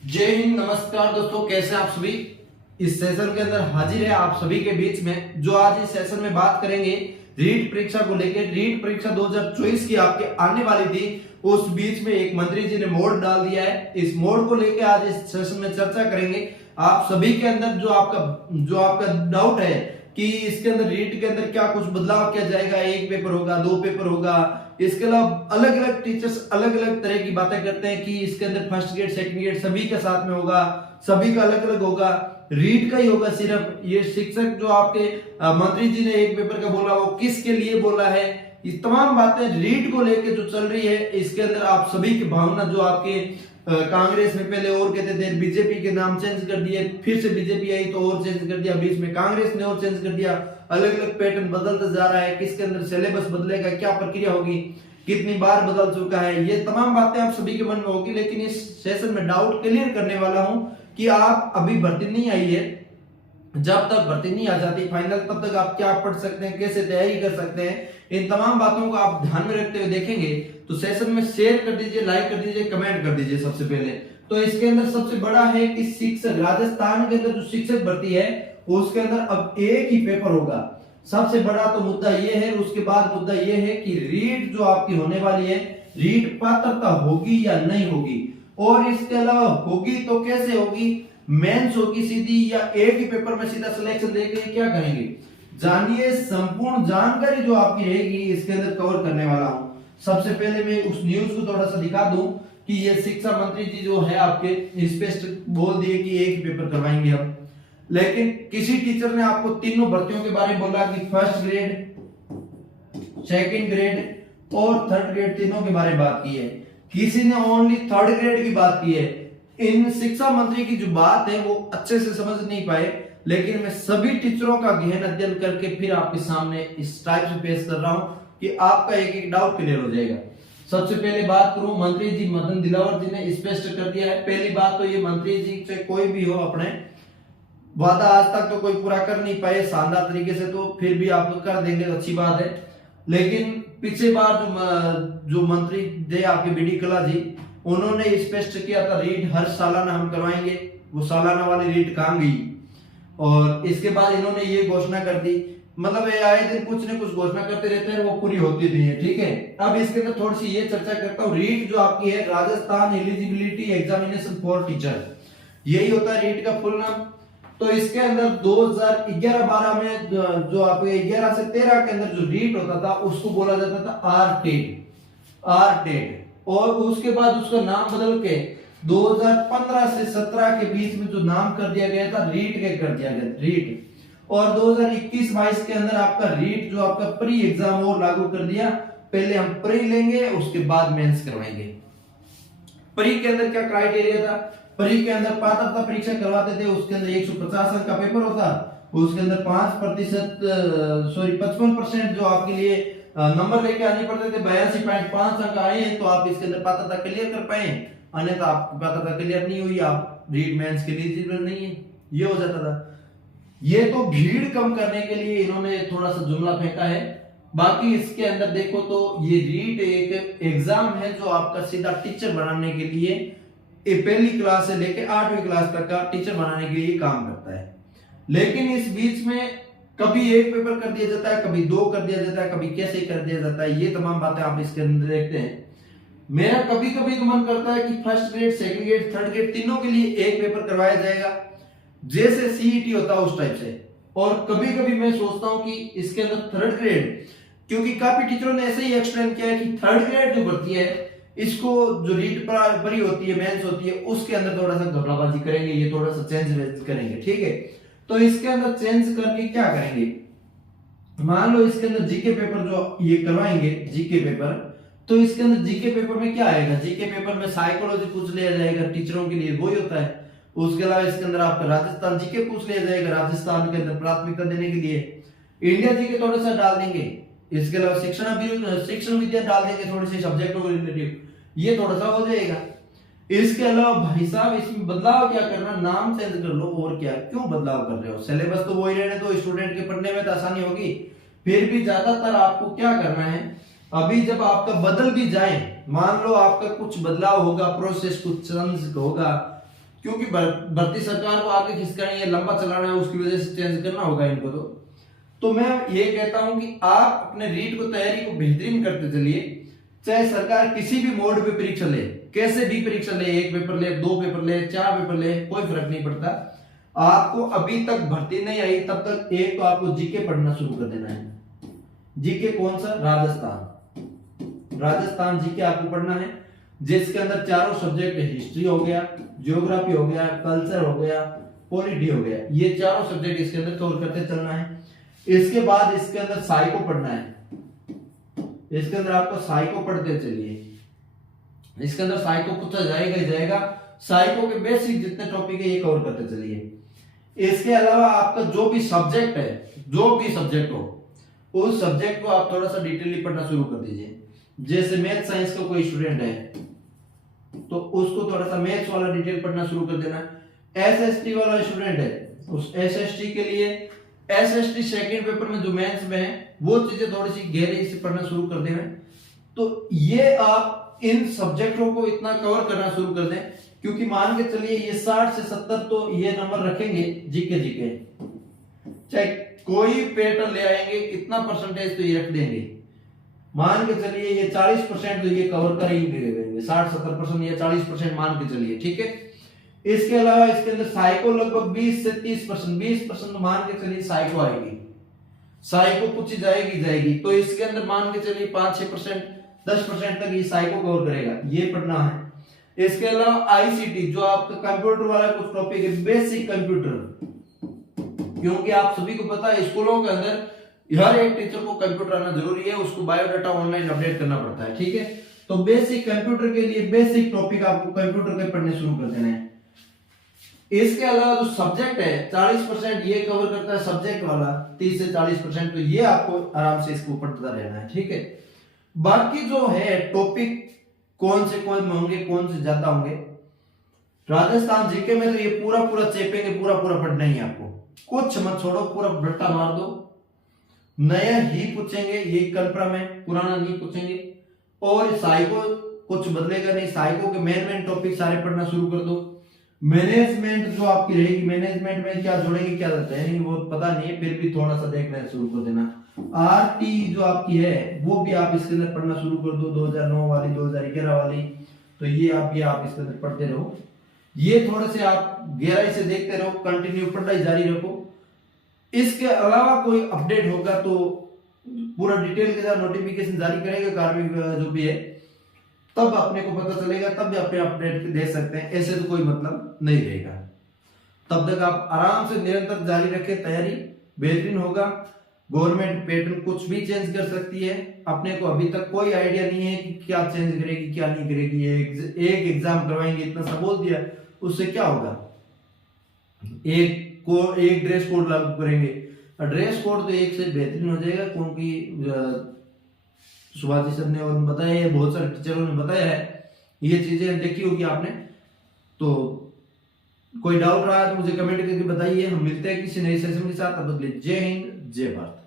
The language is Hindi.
जय हिंद, नमस्कार दोस्तों, कैसे आप सभी। इस सेशन के अंदर हाजिर है आप सभी के बीच में। जो आज इस सेशन में बात करेंगे रीट परीक्षा को लेकर। रीट परीक्षा 2024 की आपके आने वाली थी, उस बीच में एक मंत्री जी ने मोड़ डाल दिया है। इस मोड़ को लेकर आज इस सेशन में चर्चा करेंगे। आप सभी के अंदर जो आपका डाउट है कि इसके अंदर रीट के अंदर क्या कुछ बदलाव किया जाएगा, एक पेपर होगा, दो पेपर होगा, इसके अलावा अलग अलग टीचर्स अलग अलग तरह की बातें करते हैं कि इसके अंदर फर्स्ट ग्रेड सेकंड ग्रेड सभी के साथ में होगा, सभी का अलग अलग होगा, रीट का ही होगा सिर्फ। ये शिक्षक जो आपके मंत्री जी ने एक पेपर का बोला, वो किसके लिए बोला है, ये तमाम बातें रीट को लेके जो चल रही है, इसके अंदर आप सभी की भावना जो आपके कांग्रेस में पहले और कहते थे, बीजेपी के नाम चेंज कर दिए, फिर से बीजेपी आई तो और चेंज कर दिया, बीच में कांग्रेस ने और चेंज कर दिया, अलग अलग पैटर्न बदलता जा रहा है, किसके अंदर सिलेबस बदलेगा, क्या प्रक्रिया होगी, कितनी बार बदल चुका है, ये तमाम बातें आप सभी के मन में होगी। लेकिन इस सेशन में डाउट क्लियर करने वाला हूं कि आप अभी भर्ती नहीं आई है, जब तक भर्ती नहीं आ जाती फाइनल, तब तक आप क्या पढ़ सकते हैं, कैसे तैयारी कर सकते हैं, इन तमाम बातों को आप ध्यान में रखते हुए देखेंगे। तो सेशन में शेयर कर दीजिए, लाइक कर दीजिए, कमेंट कर दीजिए। सबसे पहले तो इसके अंदर सबसे बड़ा है कि शिक्षक राजस्थान के अंदर जो शिक्षक भर्ती है उसके अंदर अब एक ही पेपर होगा। सबसे बड़ा तो मुद्दा ये है। उसके बाद मुद्दा ये है कि रीट जो आपकी होने वाली है, रीट पात्रता होगी या नहीं होगी, और इसके अलावा होगी तो कैसे होगी, मेंस होगी सीधी या एक ही पेपर में सीधा सिलेक्शन देके क्या करेंगे, जानिए। संपूर्ण जानकारी जो आपकी रहेगी इसके अंदर कवर करने वाला हूं। सबसे पहले मैं उस न्यूज को थोड़ा सा दिखा दूं कि ये शिक्षा मंत्री जी जो है आपके स्पष्ट बोल दिए कि एक ही पेपर करवाएंगे हम। लेकिन किसी टीचर ने आपको तीनों भर्तियों के बारे में बोला कि फर्स्ट ग्रेड, सेकंड ग्रेड और थर्ड ग्रेड तीनों के बारे में बात की है। किसी ने ओनली थर्ड ग्रेड की बात की है। इन शिक्षा मंत्री की जो बात है वो अच्छे से समझ नहीं पाए, लेकिन मैं सभी टीचरों का गहन अध्ययन करके फिर आपके सामने इस टाइप से पेश कर रहा हूं कि आपका एक एक डाउट क्लियर हो जाएगा। सबसे पहले बात करूं, मंत्री जी मदन दिलावर जी ने स्पष्ट कर दिया है। पहली बात तो ये मंत्री जी से कोई भी हो अपने वादा आज तक तो कोई पूरा कर नहीं पाए शानदार तरीके से, तो फिर भी आप कर देंगे, अच्छी बात है। लेकिन पिछले बार जो मंत्री थे आपके बीडी कला जी, उन्होंने स्पष्ट किया था रीट हर सालाना हम करवाएंगे, वो सालाना वाली रीट कहां गई। और इसके बाद इन्होंने ये घोषणा कर दी, मतलब ये आए दिन कुछ न कुछ घोषणा करते रहते हैं, वो पूरी होती नहीं है। ठीक है, अब इसके अंदर थोड़ी सी ये चर्चा करता हूँ। रीट जो आपकी है Rajasthan eligibility examination for teacher, यही होता है रीट का फुल नाम। तो इसके अंदर 2011-12 में जो आपके 11 से 13 के अंदर जो रीट होता था उसको बोला जाता था आर टेट, और उसके बाद उसका नाम बदल के 2015 से 17 के बीच में जो नाम कर दिया गया था रीट के कर दिया गया रीट। और 2021-22 के अंदर आपका रीट जो आपका प्री एग्जाम और लागू कर दिया। पहले हम प्री लेंगे, उसके बाद मेंस करवाएंगे। प्री के अंदर क्या क्राइटेरिया था, प्री के अंदर पात्रता परीक्षा करवाते थे, उसके अंदर 150 अंक का पेपर होता, उसके अंदर 55% जो आपके लिए नंबर लेके आने पड़ते थे। 82.5 अंक आए हैं तो आप इसके अंदर पात्रता क्लियर कर पाए, अन्यथा आपकी पात्रता क्लियर नहीं हुई, आप रीट मेंस के लिए एलिजिबल नहीं है, ये हो जाता था। ये तो भीड़ कम करने के लिए इन्होंने थोड़ा सा जुमला फेंका है। बाकी इसके अंदर देखो तो ये रीट एक एग्जाम है जो आपका सीधा टीचर बनाने के लिए, पहली क्लास से लेकर 8वीं क्लास तक का टीचर बनाने के लिए काम करता है। लेकिन इस बीच में कभी एक पेपर कर दिया जाता है, कभी दो कर दिया जाता है, कभी कैसे कर दिया जाता है, ये तमाम बातें आप इसके अंदर देखते हैं। मेरा कभी कभी तो मन करता है कि first grade, second grade, third grade तीनों के लिए एक पेपर करवाया जाएगा, जैसे सीईटी होता है उस टाइप से। और कभी कभी मैं सोचता हूं कि इसके अंदर थर्ड ग्रेड, क्योंकि काफी टीचरों ने ऐसे ही एक्सप्लेन किया है कि थर्ड ग्रेड जो भर्ती है इसको जो रीट परी होती है, मेंस होती है, उसके अंदर थोड़ा सा घबराबाजी करेंगे, ये थोड़ा सा चेंज करेंगे। ठीक है, तो इसके अंदर चेंज करके क्या करेंगे, मान लो इसके अंदर जीके पेपर जो ये करवाएंगे, जीके पेपर, तो इसके अंदर जीके पेपर में क्या आएगा, जीके पेपर में साइकोलॉजी पूछ लिया जाएगा, टीचरों के लिए वही होता है। उसके अलावा इसके अंदर आपका राजस्थान जीके पूछ लिया जाएगा, राजस्थान के अंदर प्राथमिकता देने के लिए इंडिया जीके थोड़ा सा डाल देंगे। इसके अलावा शिक्षण विद्या डाल देंगे, थोड़े से सब्जेक्टों के रिलेटिव, ये थोड़ा सा हो जाएगा। इसके अलावा भाई साहब इसमें बदलाव क्या करना, नाम चेंज कर लो, और क्या, क्यों बदलाव कर रहे हो, सिलेबस तो वही रहने दो, स्टूडेंट के पढ़ने में तो आसानी होगी। फिर भी ज्यादातर आपको क्या करना है, अभी जब आपका बदल भी जाए, मान लो आपका कुछ बदलाव होगा, प्रोसेस कुछ चेंज होगा, क्योंकि भर्ती सरकार को आगे खिसकानी है, लंबा चलाना है, उसकी वजह से चेंज करना होगा इनको। तो मैं ये कहता हूं कि आप अपने रीट को तैयारी को बेहतरीन करते चलिए, चाहे सरकार किसी भी मोड पे परीक्षा ले, कैसे भी परीक्षा ले, 1 पेपर ले, 2 पेपर ले, 4 पेपर ले, कोई फर्क नहीं पड़ता। आपको अभी तक भर्ती नहीं आई तब तक एक तो आपको जीके पढ़ना शुरू कर देना है। जीके कौन सा? राजस्थान जीके आपको पढ़ना है, जिसके अंदर चारों सब्जेक्ट, हिस्ट्री हो गया, ज्योग्राफी हो गया, कल्चर हो गया, पॉलिटी हो गया, ये चारों सब्जेक्ट इसके अंदर कवर करते चलना है। इसके बाद इसके अंदर साइको पढ़ना है, इसके अंदर आपको साइको पढ़ते चलिए। इसके अंदर साइको पूछा जाएगा ही जाएगा, साइको के बेसिक जितने टॉपिक है ये कवर करते चलिए। इसके अलावा आपका जो भी सब्जेक्ट है, जो भी सब्जेक्ट हो, उस सब्जेक्ट को आप थोड़ा सा डिटेलली पढ़ना शुरू कर दीजिए। जैसे मैथ साइंस का कोई स्टूडेंट है तो उसको थोड़ा सा मैथ्स वाला डिटेल पढ़ना शुरू कर देना। एसएसटी वाला स्टूडेंट है, उस एसएसटी के लिए एसएसटी सेकंड पेपर में जो मैथ्स में है वो चीजें थोड़ी सी गहराई से पढ़ना शुरू कर देना। तो ये आप इन सब्जेक्टों को इतना कवर करना शुरू कर दें, क्योंकि मान के चलिए ये 60 से 70 तो ये नंबर रखेंगे जीके, चाहे कोई पैटर्न ले आएंगे, इतना परसेंटेज तो ये रख देंगे। मान के चलिए ये 40% तो ये कवर कर ही देंगे, 60-70% या 40% मान के चलिए, ठीक है। इसके अलावा इसके अंदर साइको लगभग 20 से 30%, 20% मान के चलिए साइको आएगी, साइको पूछी जाएगी। तो इसके अंदर मान के चलिए 5-6%, 10% तक ये साइको कवर करेगा, ये पढ़ना है। इसके अलावा आईसीटी जो आपका कंप्यूटर वाला कुछ टॉपिक है, बेसिक कंप्यूटर, क्योंकि आप सभी को पता है स्कूलों के अंदर हर एक टीचर को कंप्यूटर आना जरूरी है, उसको बायोडाटा ऑनलाइन अपडेट करना पड़ता है, ठीक है। तो बेसिक कंप्यूटर के लिए बेसिक टॉपिक आपको कंप्यूटर के पढ़ने शुरू कर देने हैं। इसके अलावा जो सब्जेक्ट है 40% ये कवर करता है सब्जेक्ट वाला, 30 से 40% तो ये आपको आराम से इसको पढ़ता रहना है, ठीक है। बाकी जो है टॉपिक कौन से होंगे, कौन से ज्यादा होंगे, राजस्थान जीके में तो ये पूरा चेपेंगे, पूरा पढ़ना ही आपको, कुछ मत छोड़ो, पूरा बट्टा मार दो। नया ही पूछेंगे, ये कंफर्म है, पुराना नहीं पूछेंगे। और साइको कुछ बदलेगा नहीं, साइको के मेन टॉपिक सारे पढ़ना शुरू कर दो। मैनेजमेंट जो आपकी रहेगी, मैनेजमेंट में क्या जोड़ेंगे क्या रहता है वो पता नहीं है, फिर भी थोड़ा सा देखना शुरू कर देना। आरटी जो आपकी है वो भी आप इसके अंदर पढ़ना शुरू कर दो, 2009 वाली, 2011 वाली, तो ये आप इसके अंदर पढ़ते रहो। ये थोड़े से आप गहराई से देखते रहो, कंटिन्यू पढ़ाई जारी रखो। इसके अलावा कोई अपडेट होगा तो पूरा डिटेल के साथ नोटिफिकेशन जारी करेगा कार्मिक जो भी है, तब अपने को पता चलेगा, तब भी अपने अपडेट दे सकते हैं, ऐसे तो कोई मतलब नहीं रहेगा। तब तक आप आराम से निरंतर जारी रखें, तैयारी बेहतरीन होगा। गवर्नमेंट पैटर्न कुछ भी चेंज कर सकती है, अपने को अभी तक कोई आइडिया नहीं है कि क्या चेंज करेगी क्या नहीं करेगी। एक एग्जाम करवाएंगे, इतना सा बोल दिया, उससे क्या होगा, एक ड्रेस कोड लागू करेंगे, ड्रेस कोड तो एक से बेहतरीन हो जाएगा, क्योंकि सुभाष जी सर ने और बताया है, बहुत सारे टीचरों ने बताया है, ये चीजें देखी होगी आपने। तो कोई डाउट रहा तो मुझे कमेंट करके बताइए। हम मिलते हैं किसी नए सेशन के साथ, तब तक के लिए जय हिंद जय भारत।